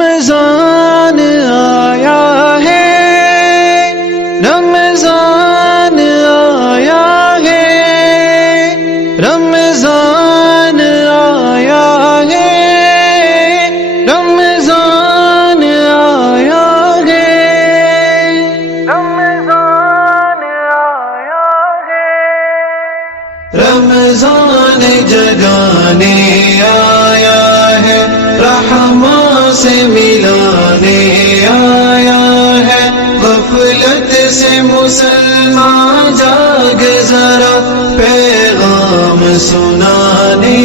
رمضان آیا ہے، رمضان آیا ہے، رمضان آیا ہے، رمضان آیا ہے، رمضان آیا ہے، رمضان جگانے آیا ہے، رحماں سے ملانے آیا ہے، غفلت سے مسلمان جاگ ذرا پیغام سنانے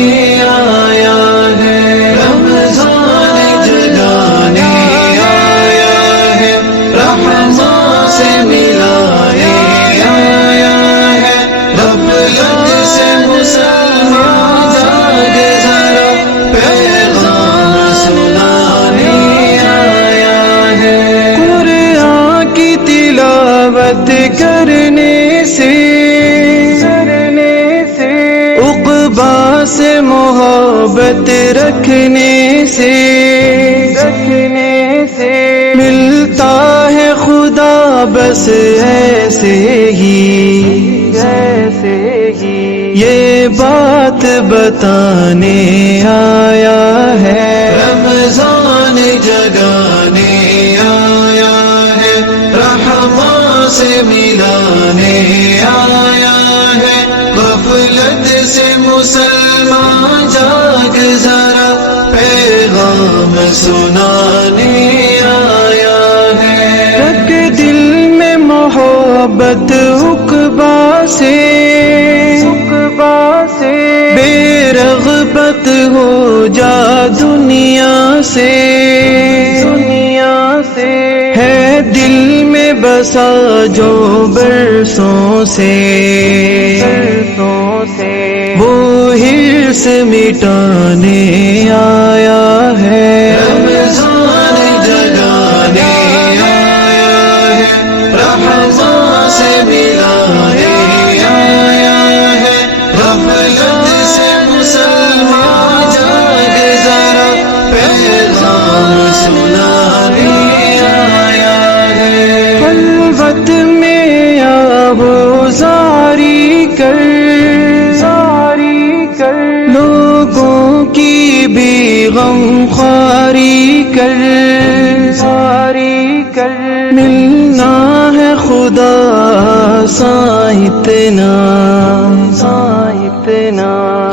آیا ہے، رمضان جگانے آیا ہے، رحماں سے ملانے آیا ہے، غفلت سے مسلمان جاگ ذرا پیغام سنانے آیا ہے، قرآن کی تلاوت کرنے سے عقبا سے محبت رکھنے سے ملتا ہے خدا بس ایسے ہی یہ بات بتانے آیا ہے، رمضان جگانے آیا ہے، رحماں سے ملانے آیا ہے، غفلت سے مسلمان جاگ ذرا پیغام سنانے آیا ہے، رکھ دل میں محبت عقبا سے بے رغبت ہو جا دنیا سے ہے دل میں بسا جو برسوں سے وہ حرص مٹانے آیا ہے، رمضان جگانے آیا ہے، رمضان سے ملانے آیا ہے، غفلت سے مسلمان جاگ ذرا پیغام سنانے آیا ہے، خلوت میں آوازاری کر لوگوں کی بھی غمخواری کر ملنا ہے خدا سا اتنا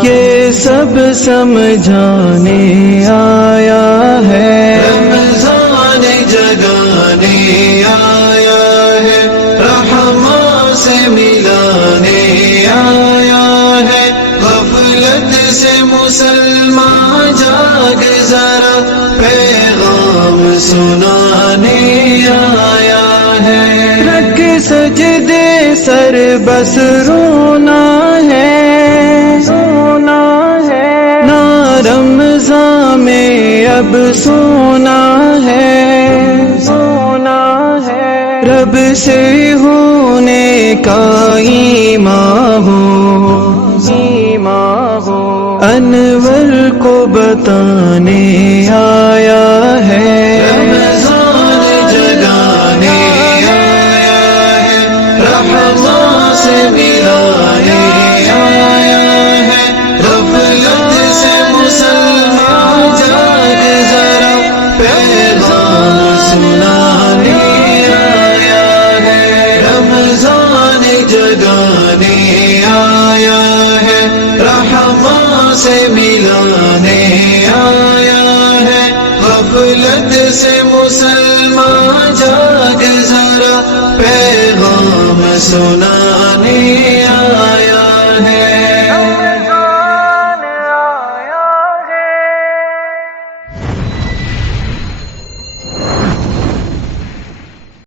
یہ سب سمجھانے آیا ہے، رمضان جگانے آیا ہے، رحماں سے ملانے آیا ہے، غفلت سے مسلمان جاگ ذرا پیغام سنانے آیا ہے، رکھ سجدے سر بس رونا ہے، نہ رمضان میں اب سونا ہے، رب سے ہونے کا ایمان ہو انور کو بتانے آیا ہے، رمضان جگانے آیا ہے، رحماں سے ملانے آیا ہے، غفلت سے مسلمان جاگ ذرا پیغام سنانے آیا ہے، رمضان جگانے آیا ہے، رحماں سے ملانے آیا ہے، غفلت سے مسلمان جاگ ذرا پیغام سنانے